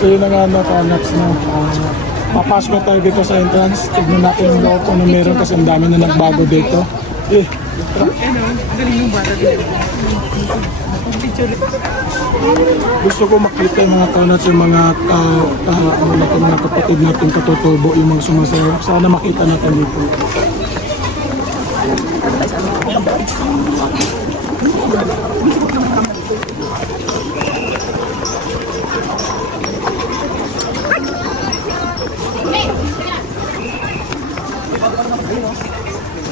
So yun na nga no, Kanaps no. Papasok na tayo dito sa entrance. Tignan natin yung loob kung ano meron kasi ang dami na nagbago dito. Gusto ko makita yung mga Kanaps, yung mga mga kapatid natin katutubo, yung mga sumasayaw. Sana makita natin dito.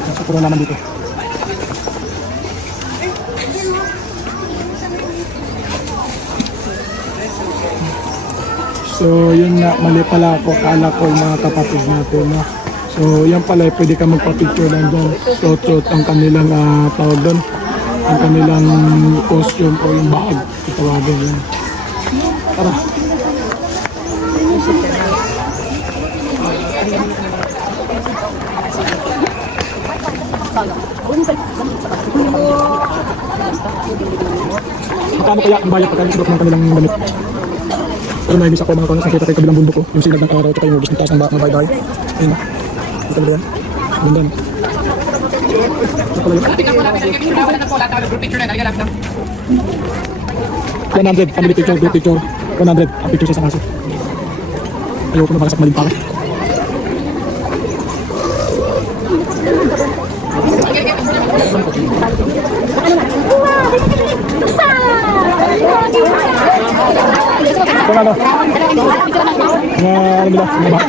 Nasa puro naman dito. So yun nga, mali pala ako, kala ko yung mga kapatid natin no? So yan pala, pwede ka magpa-picture lang dyan. Suot ang kanilang tawag doon, ang kanilang costume o yung bag, itawagin yan. Tara. Magkano kaya ang bayad pagkalisuot ng kanilang damit? Pero naibis ako mga Kanaps, nakita kayo kabilang bundok ko, yung silag ng araw at yung ubos ng taas ng baybay. Ayun na. Kita mo ba yan? Ganda. Ito pala yun. 100, family picture, group picture. 100, ang picture sa isang kaso. Ayoko na baka sa malimpara. Kung ano? Ano nila? Ano ba?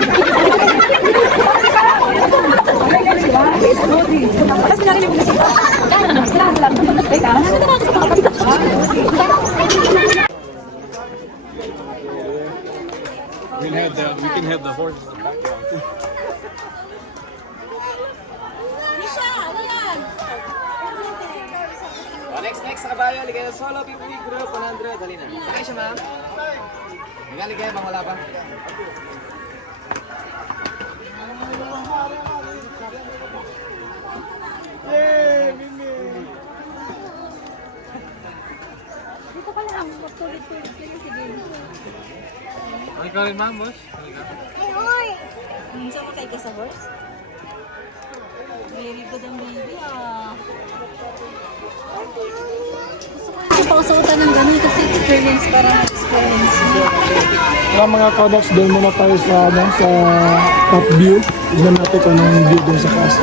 We can have the horse in the background. Next sa kabayo, ligay na solo, PPV group, 100, dali na. Sakay siya ma'am. Ligay, bang wala pa? Yay! Mimi! Dito ka lang, magtulit-tulit lang yung sige. Okay ka rin ma'am, boss? Ay, oy! Minsan mo kayo ka sa horse? Very good ang baby Gusto ko pausutan ng ganun kasi experience, parang experience. Mga Kanaps, doon muna tayo sa, sa top view. Tignan natin kung anong view doon sa taas.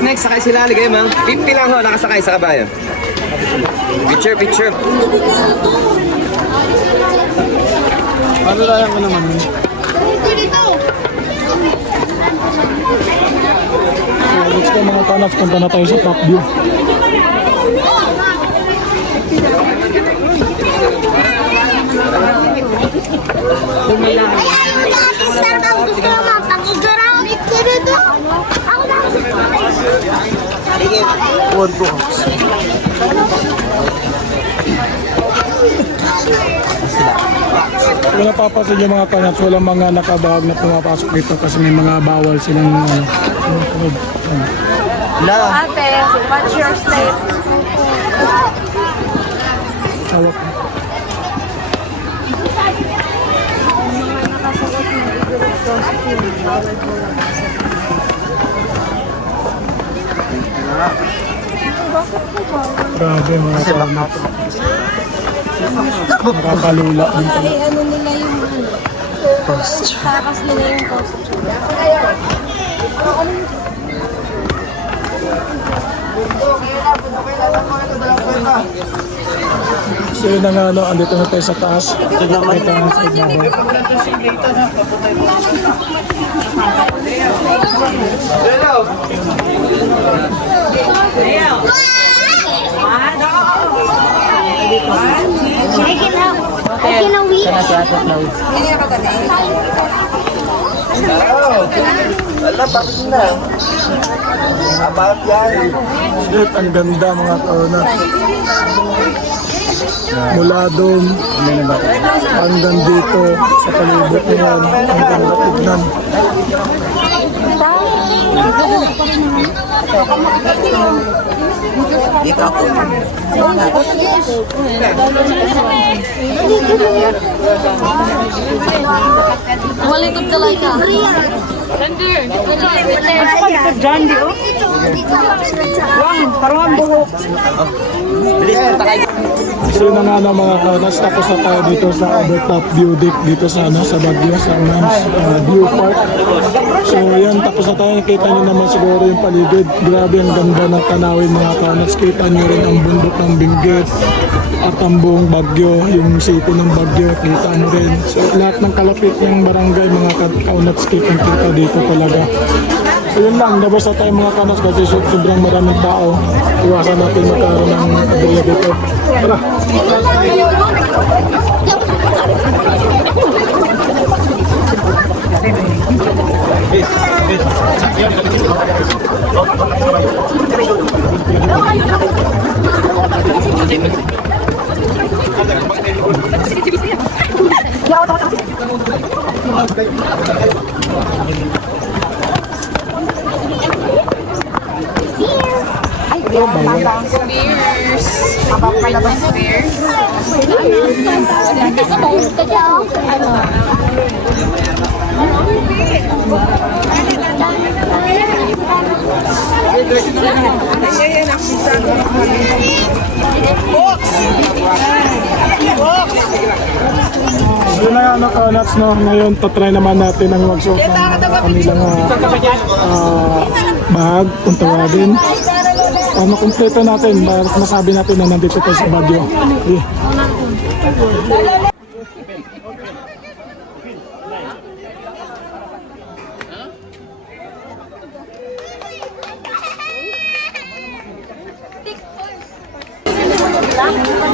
Next, sakay sila, ligay ma'am. 50 lang ho, nakasakay sa kabayo. Picture. Ano lang ka naman yun? So, let's go mga Kanaps, punta na tayo sa top view. Kung napapasin yung mga Kanaps, walang mga nakabahag na pumapasok dito kasi may mga bawal silang Ate, what's your state? hawak. Nakasuot yung regular costume, bawal po lang. Grabe mga Kanaps. Nakakalula. Ay, ano nila yung costume. Takas nila yung costume. So yun na nga, andito na tayo sa taas. Ito ang side namin. Wala, bakit na? Abang yan. Shit, ang ganda mga kauna. Mula doon hanggang dito sa palibot na yan, ang ganda tignan. Dito ako. Malikod ka lang ka. Bilis, punta kayo. So yun na nga na mga kaunas, tapos na tayo dito sa Overtop View Deck dito sa, sa Baguio, sa Mams View Park. So yan, tapos na tayo, nakita nyo naman siguro yung paligid. Grabe ang ganda ng tanawin mga kaunas. Kita nyo rin ang bundok ng Benguet at ang buong Baguio, yung city ng Baguio, kita nyo rin. So lahat ng kalapit ng barangay mga kaunats, kita dito talaga. So yun lang, labas na tayo mga kanas kasi sobrang maraming tao. Iwasan natin magkaroon ng aberya dito. Tara! So yun na nga kaunats, no? Ngayon tatry naman natin ang magsuot ng kanilang bahag kung tawagin. Makumpleto natin, masabi natin na nandito tayo sa Baguio. Okay.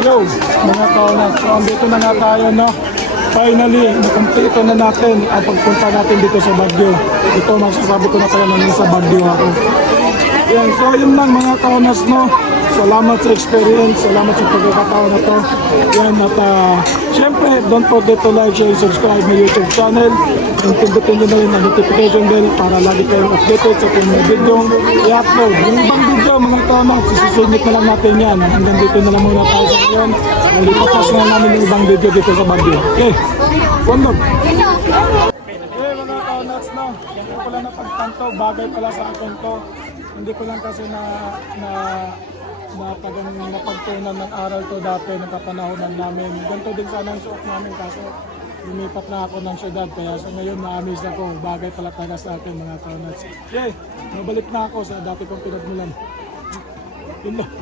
Yo, mga kaunats, so andito na nga tayo, no? Finally, nakumpleto na natin ang pagpunta natin dito sa Baguio. Ito, masasabi ko na pala na sa Baguio ako. Yan, so yun lang mga kaunas, no? Salamat sa experience, salamat sa pagkakataon na to. Yan, at syempre, don't forget to like, share, subscribe my YouTube channel. And pindutin nyo na rin ang notification bell para lagi kayong updated sa kung may video i-upload. Yung ibang video mga kaunas, susungit na lang natin yan. Hanggang dito na lang muna tayo sa ngayon. Nalipatas na namin yung ibang video dito sa Baguio. Okay, wondog! Okay mga kaunats, no? Yan ko pala napagtanto, bagay pala sa akin to. Hindi ko lang kasi napagtunan ng aral to dati ng kapanahonan namin. Ganito din sana ang suot namin kaso lumipat na ako ng syudad. Kaya sa ngayon na-amaze ako, bagay pala talaga sa akin mga kaunats. Okay, mabalik na ako sa dati kong pinagmulan. Yun lang.